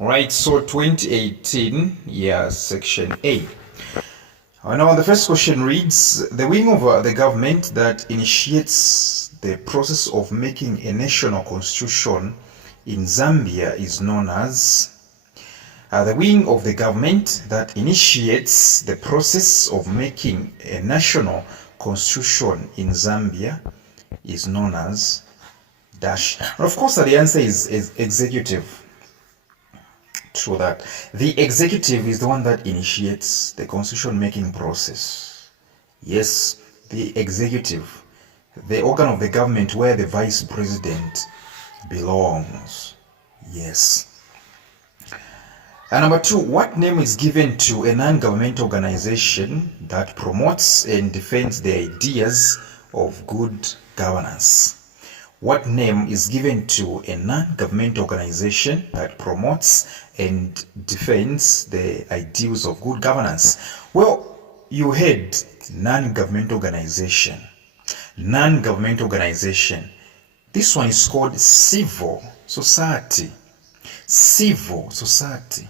Right, so 2018, section A. Now the first question reads, the wing of the government that initiates the process of making a national constitution in Zambia is known as... the wing of the government that initiates the process of making a national constitution in Zambia is known as dash. And of course, the answer is executive. True that. The executive is the one that initiates the constitution making process. Yes, the executive, the organ of the government where the vice president belongs. Yes. And number 2, what name is given to a non-government organization that promotes and defends the ideas of good governance? What name is given to a non-government organization that promotes and defends the ideals of good governance? Well, you heard non-government organization. Non-government organization. This one is called civil society. Civil society.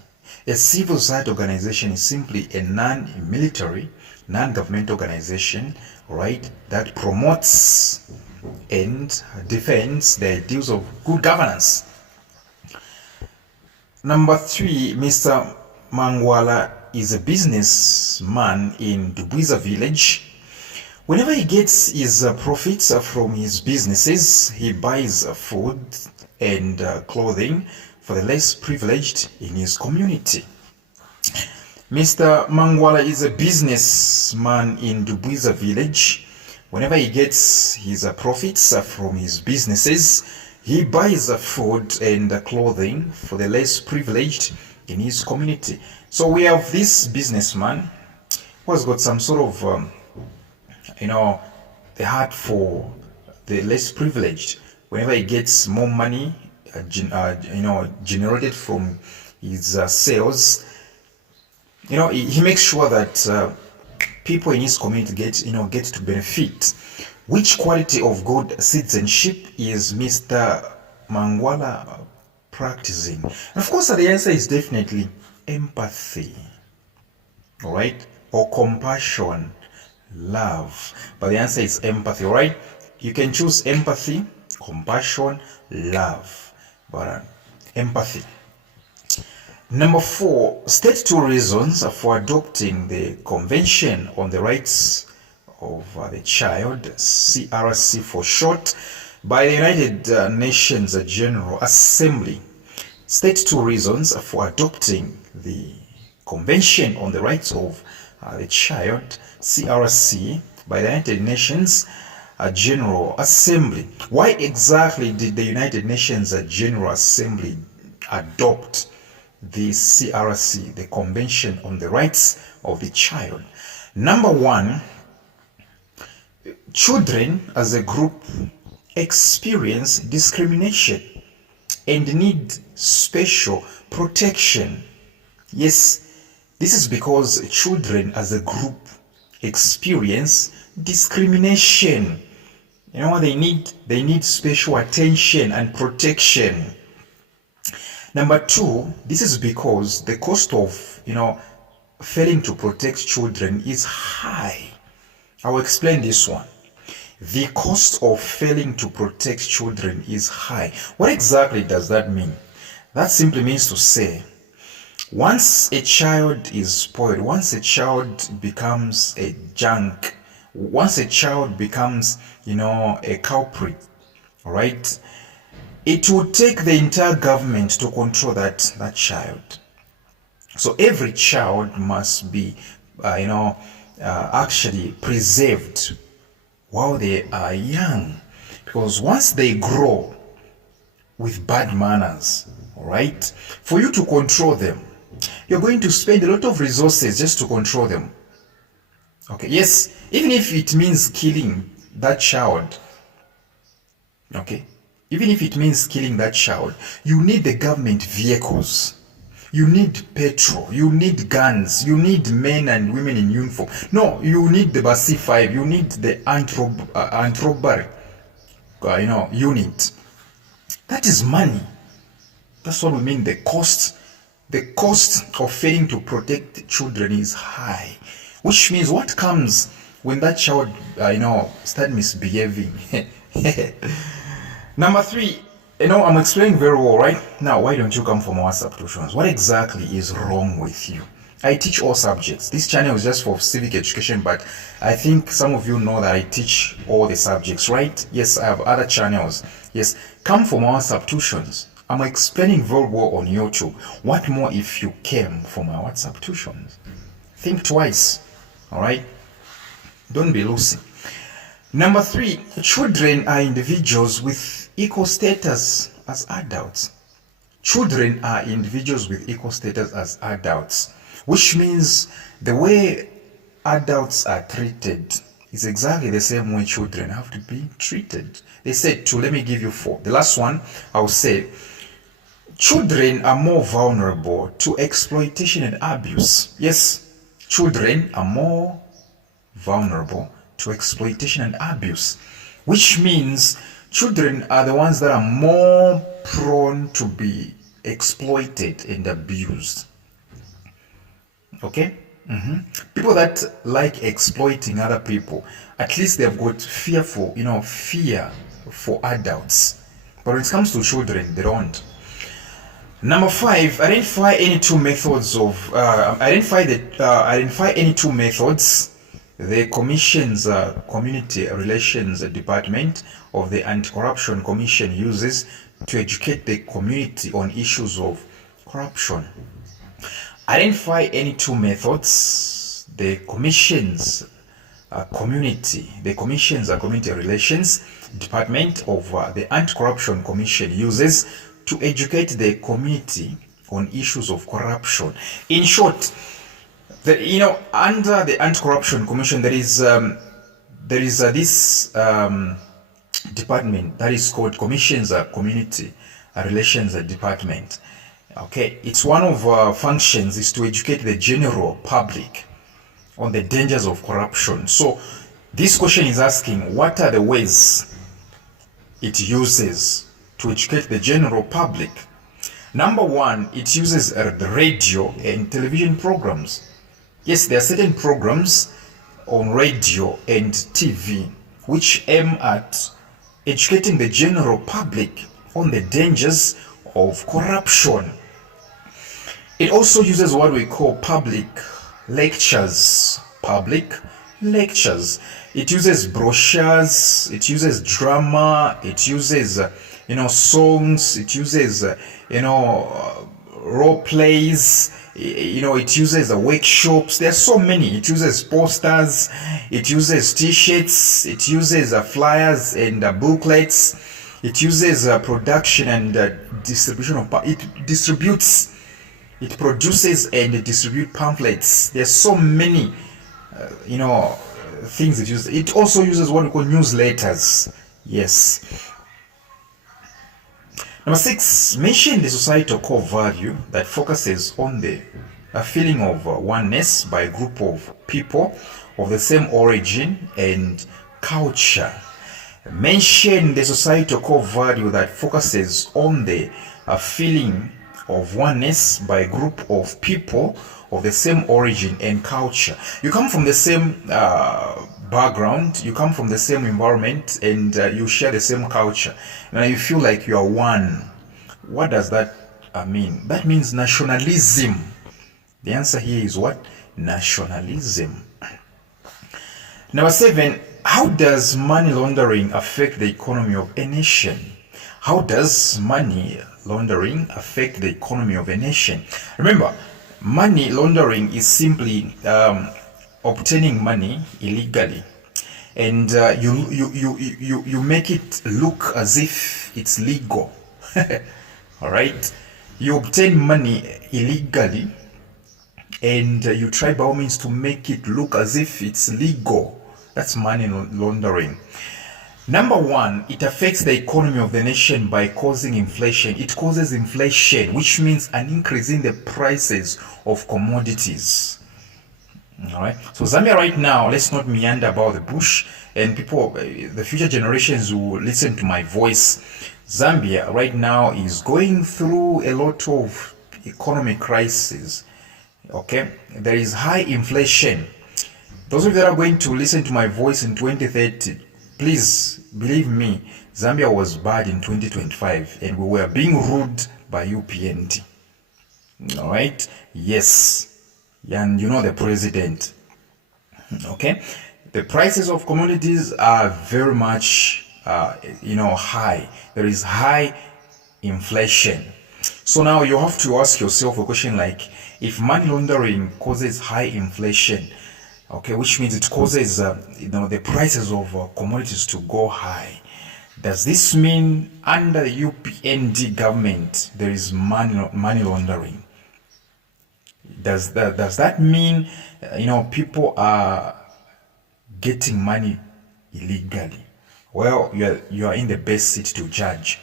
A civil society organization is simply a non-military, non-government organization, right, that promotes and defends the ideals of good governance. Number 3, Mr. Mangwala is a businessman in Dubwiza village. Whenever he gets his profits from his businesses, he buys food and clothing for the less privileged in his community. Mr. Mangwala is a businessman in Dubwiza village. Whenever he gets his profits from his businesses, he buys food and clothing for the less privileged in his community. So we have this businessman who has got some sort of, the heart for the less privileged. Whenever he gets more money, generated from his sales, he makes sure that people in his community get to benefit. Which quality of good citizenship is Mr. Mangwala practicing? And of course, the answer is definitely empathy, all right, or compassion, love. But the answer is empathy, all right? You can choose empathy, compassion, love, but empathy. Number 4, state 2 reasons for adopting the Convention on the Rights of the Child, CRC for short, by the United Nations General Assembly. State 2 reasons for adopting the Convention on the Rights of the Child, CRC, by the United Nations General Assembly. Why exactly did the United Nations General Assembly adopt the CRC, the Convention on the Rights of the Child? Number 1, children as a group experience discrimination and need special protection. Yes, this is because children as a group experience discrimination. They need special attention and protection. Number 2, this is because the cost of, failing to protect children is high. I will explain this one. The cost of failing to protect children is high. What exactly does that mean? That simply means to say, once a child is spoiled, once a child becomes a junk, once a child becomes, a culprit, all right, it will take the entire government to control that child. So every child must be, actually preserved while they are young, because once they grow with bad manners, all right, for you to control them, you're going to spend a lot of resources just to control them. Okay, yes, even if it means killing that child, okay, even if it means killing that child, you need the government vehicles. You need petrol, you need guns, you need men and women in uniform. No, you need the Basi 5, you need the anti-robbery unit. That is money. That's what we mean, the cost the cost of failing to protect children is high, which means what comes when that child, start misbehaving. Number 3, I'm explaining very well, right? Now, why don't you come for more substitutions? What exactly is wrong with you? I teach all subjects. This channel is just for civic education, but I think some of you know that I teach all the subjects, right? Yes, I have other channels. Yes, come for more substitutions. I'm explaining very well on YouTube. What more if you came for my WhatsApp tuitions? Think twice, all right? Don't be loosey. Number 3, children are individuals with equal status as adults. Children are individuals with equal status as adults, which means the way adults are treated is exactly the same way children have to be treated. They said 2, let me give you 4. The last one, I'll say, children are more vulnerable to exploitation and abuse. Yes, children are more vulnerable to exploitation and abuse, which means children are the ones that are more prone to be exploited and abused. Okay? People that like exploiting other people, at least they've got fear for adults. But when it comes to children, they don't. Number 5, identify any two methods the Commission's Community Relations Department of the Anti-Corruption Commission uses to educate the community on issues of corruption. Identify any two methods the Commission's Community Relations Department of the Anti-Corruption Commission uses to educate the community on issues of corruption. In short, under the Anti-Corruption Commission, there is this department that is called Commission's Community Relations Department. Okay, it's one of functions is to educate the general public on the dangers of corruption. So this question is asking, what are the ways it uses to educate the general public? Number 1, it uses the radio and television programs. Yes, there are certain programs on radio and TV which aim at educating the general public on the dangers of corruption. It also uses what we call public lectures. It uses brochures, it uses drama, it uses songs, it uses role plays, it uses workshops. There are so many. It uses posters, it uses t-shirts, it uses flyers and booklets, it uses production and distribution of it produces and distributes pamphlets. There are so many things it uses. It also uses what we call newsletters. Yes. Number 6, mention the societal core value that focuses on the feeling of oneness by a group of people of the same origin and culture. Mention the societal core value that focuses on the feeling of oneness by a group of people of the same origin and culture. You come from the same background, you come from the same environment, and you share the same culture. Now you feel like you are one. What does that mean? That means nationalism. The answer here is what? Nationalism. Number 7, how does money laundering affect the economy of a nation? How does money laundering affect the economy of a nation? Remember, money laundering is simply obtaining money illegally, and you make it look as if it's legal. All right, you obtain money illegally, and you try by all means to make it look as if it's legal. That's money laundering. Number 1, it affects the economy of the nation by causing inflation. It causes inflation, which means an increase in the prices of commodities. All right. So Zambia right now, let's not meander about the bush, and people, the future generations who listen to my voice. Zambia right now is going through a lot of economic crisis. Okay, there is high inflation. Those of you that are going to listen to my voice in 2030, please believe me, Zambia was bad in 2025 and we were being ruled by UPND. All right, yes, and you know the president. Okay, the prices of commodities are very much high. There is high inflation. So now you have to ask yourself a question like, if money laundering causes high inflation, okay, which means it causes the prices of commodities to go high, does this mean under the UPND government there is money laundering? Does that mean people are getting money illegally? Well, you are in the best seat to judge.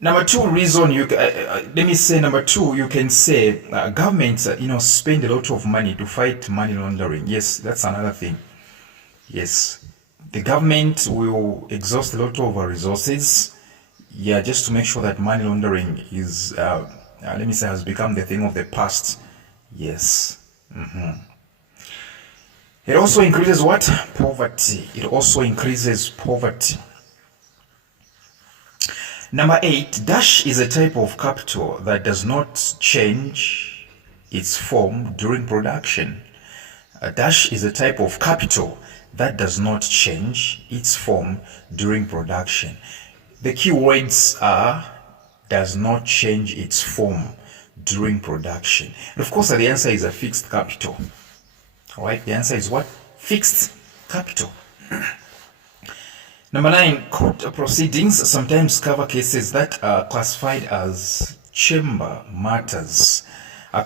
Number two reason you can say governments spend a lot of money to fight money laundering. Yes, that's another thing. Yes, the government will exhaust a lot of resources, just to make sure that money laundering is has become the thing of the past. Yes. It also increases what? Poverty. It also increases poverty. Number 8, dash is a type of capital that does not change its form during production. A dash is a type of capital that does not change its form during production. The key words are does not change its form during production. And of course, the answer is a fixed capital. All right, the answer is what? Fixed capital. Number 9, court proceedings sometimes cover cases that are classified as chamber matters.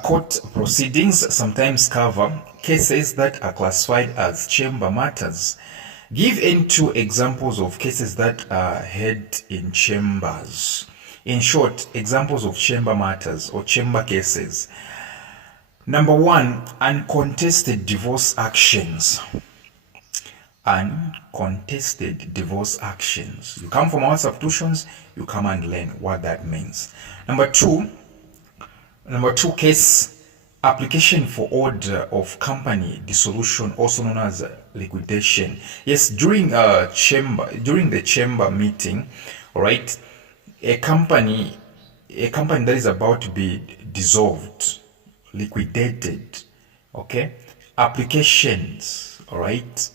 Court proceedings sometimes cover cases that are classified as chamber matters. Give any 2 examples of cases that are heard in chambers. In short, examples of chamber matters or chamber cases. Number 1, uncontested divorce actions. Uncontested divorce actions. You come from our substitutions, you come and learn what that means. Number two case, application for order of company dissolution, also known as liquidation. Yes, during the chamber meeting, all right, a company that is about to be dissolved, liquidated, okay, applications, all right,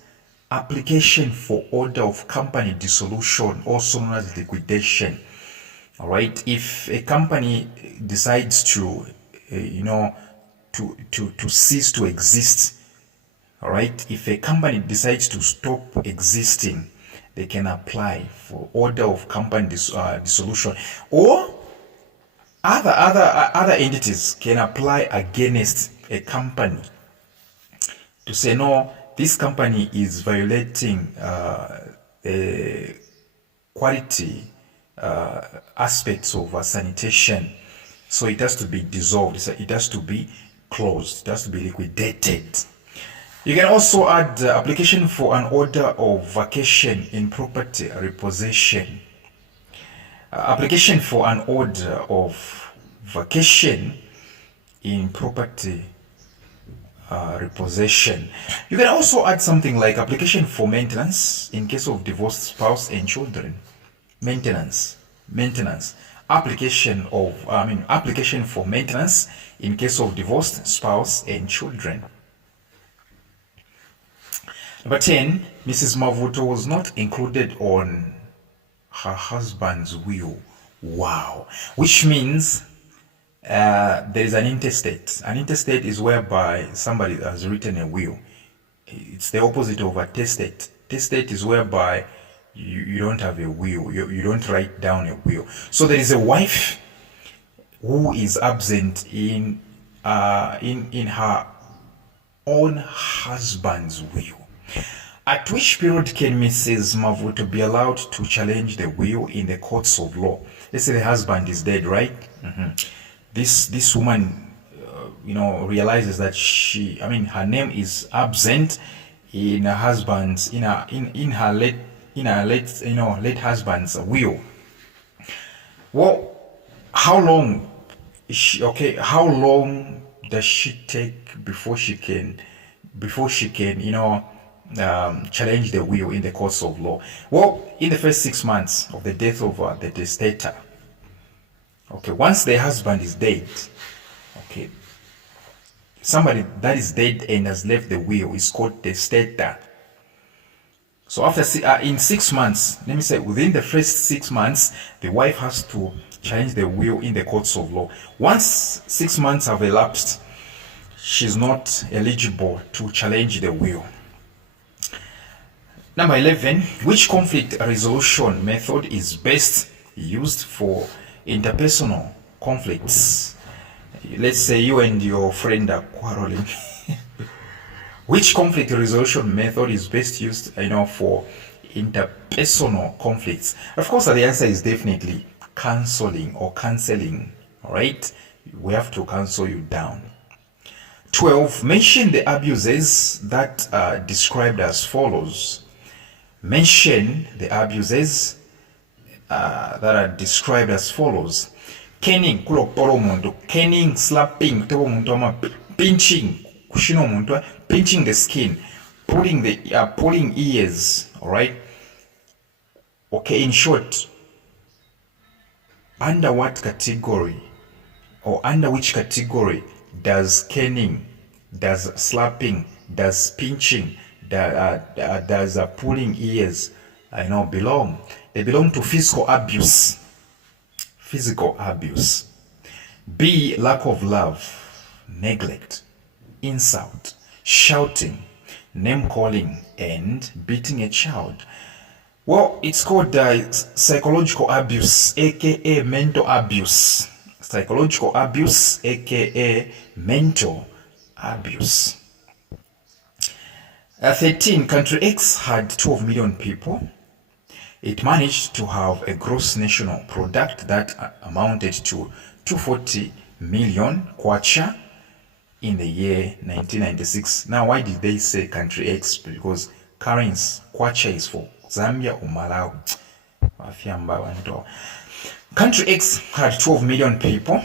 application for order of company dissolution, also known as liquidation. All right, if a company decides to cease to exist, all right, if a company decides to stop existing, they can apply for order of company dissolution, or other entities can apply against a company to say, no, this company is violating the quality aspects of sanitation, so it has to be dissolved, it has to be closed, it has to be liquidated. You can also add application for an order of vacation in property repossession. Application for an order of vacation in property repossession. You can also add something like application for maintenance in case of divorced spouse and children. Maintenance. Application for maintenance in case of divorced spouse and children. Number 10, Mrs. Mavuto was not included on her husband's will. Wow. Which means there is an intestate. An intestate is whereby somebody has written a will. It's the opposite of a testate. Testate is whereby you don't have a will. You don't write down a will. So there is a wife who is absent in her own husband's will. At which period can Mrs. Mavuto be allowed to challenge the will in the courts of law? Let's say the husband is dead, right? This woman, realizes that her name is absent in her husband's, in her late husband's will. Well, how long Okay, how long does she take before she can, challenge the will in the courts of law? Well, in the first 6 months of the death of the testator, okay, once the husband is dead, okay, somebody that is dead and has left the will is called testator. So after in 6 months, let me say within the first 6 months, the wife has to challenge the will in the courts of law. Once 6 months have elapsed, she's not eligible to challenge the will. Number 11, which conflict resolution method is best used for interpersonal conflicts? Let's say you and your friend are quarreling. Which conflict resolution method is best used, for interpersonal conflicts? Of course, the answer is definitely cancelling or cancelling. All right, we have to cancel you down. 12. Mention the abuses that are described as follows. Mention the abuses that are described as follows. Caning, caning, slapping, pinching, pinching the skin, pulling ears, all right? Okay, in short, under what category or under which category does caning, does slapping, does pinching, does pulling ears, belong? They belong to physical abuse. Physical abuse. B, lack of love, neglect, insult, shouting, name calling, and beating a child. Well, it's called psychological abuse, aka mental abuse. Psychological abuse, aka mental abuse. 13. Country X had 12 million people. It managed to have a gross national product that amounted to 240 million kwacha in the year 1996. Now, why did they say country X? Because currency, kwacha is for Zambia or Malawi. Country X had 12 million people.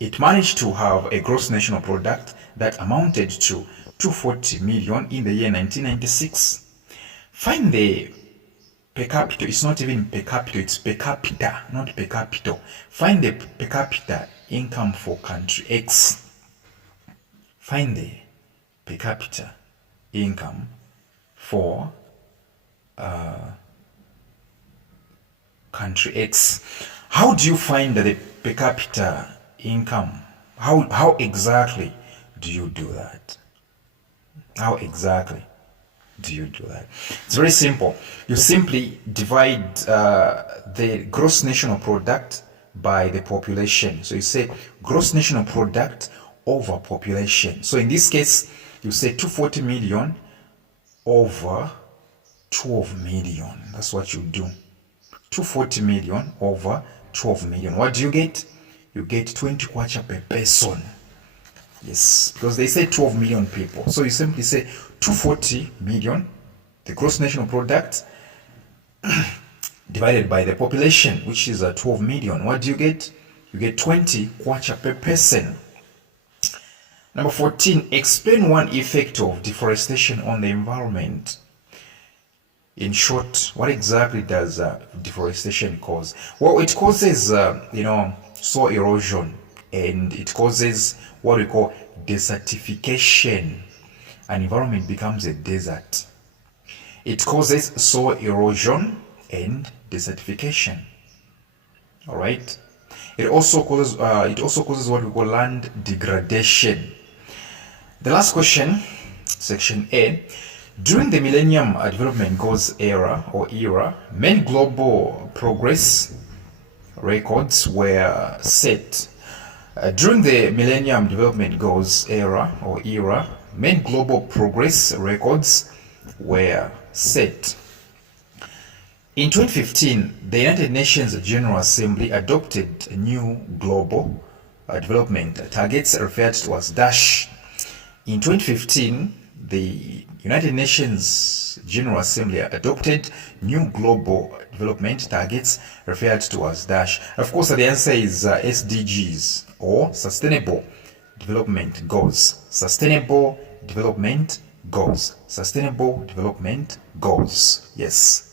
It managed to have a gross national product that amounted to 240 million in the year 1996. Find the per capita. It's not even per capita, it's per capita, not per capita. Find the per capita income for country X. Find the per capita income for country X. How do you find the per capita income? How exactly do you do that? How exactly do you do that? It's very simple. You simply divide the gross national product by the population. So you say gross national product over population. So in this case, you say 240 million over 12 million. That's what you do. 240 million over 12 million. What do you get? You get 20 kwacha per person. Yes, because they say 12 million people. So you simply say 240 million, the gross national product, divided by the population, which is 12 million. What do you get? You get 20 kwacha per person. Number 14, explain one effect of deforestation on the environment. In short, what exactly does deforestation cause? Well, it causes, soil erosion, and it causes what we call desertification. An environment becomes a desert. It causes soil erosion and desertification. All right. It also causes what we call land degradation. The last question, section A. During the Millennium Development Goals era, many global progress records were set. During the Millennium Development Goals era, many global progress records were set. In 2015, the United Nations General Assembly adopted new global development targets referred to as DASH. In 2015, the United Nations General Assembly adopted new global development targets referred to as DASH. Of course, the answer is SDGs. or sustainable development goals. Sustainable development goals. Sustainable development goals. Yes.